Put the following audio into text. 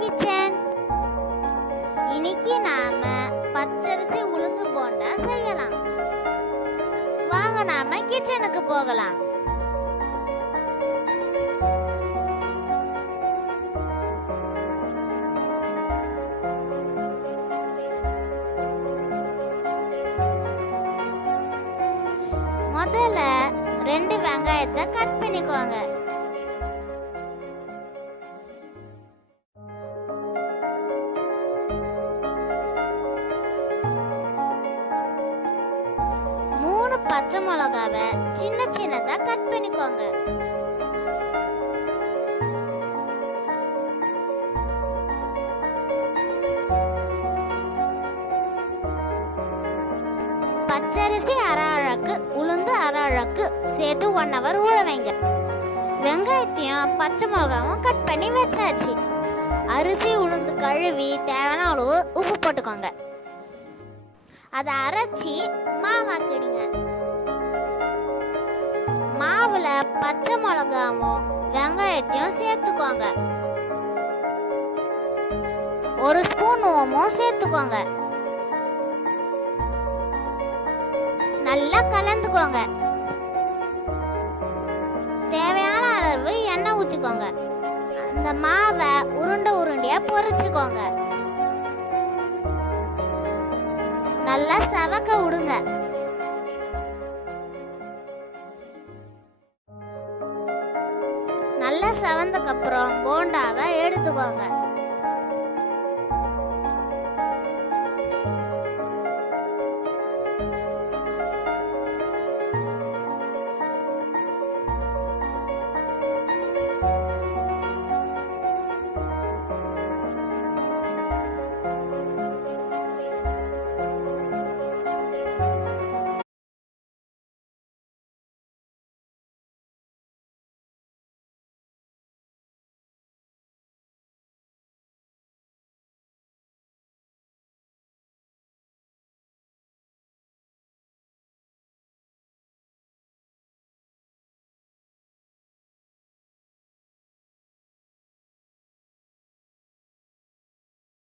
Kitchen. இன்னைக்கு நாம பச்சரிசி உளுந்து போண்டா செய்யலாம். வாங்க நாம கிச்சனுக்கு போகலாம். முதல்ல 2 வெங்காயத்தை கட் பண்ணிக்கோங்க. பச்சை மிளகாவை சின்ன சின்னதா கட் பண்ணிக்கோங்க. பச்சரிசி அரை அழகு, உளுந்து அரை அழகு சேர்த்து 1 hour ஊற வைங்க. வெங்காயத்தையும் பச்சை மிளகாவும் கட் பண்ணி வச்சாச்சு. அரிசி உளுந்து கழுவி தேவையான அளவு உப்பு போட்டுக்கோங்க. அதை அரைச்சி மாவாக்கிடுங்க. மாவுல பச்சை மிளகாவும் வெங்காயத்தையும் சேர்த்துக்கோங்க. 1 ஸ்பூன் ஓமம் சேர்த்துக்கோங்க. நல்லா கலந்துக்கோங்க. தேவையான அளவு எண்ணெய் ஊத்திக்கோங்க. அந்த மாவை உருண்டை உருண்டையா பொரிச்சுக்கோங்க. நல்லா சவக்க விடுங்க. நல்லா சவந்தக்கு அப்புறம் போண்டாவை எடுத்துக்கோங்க.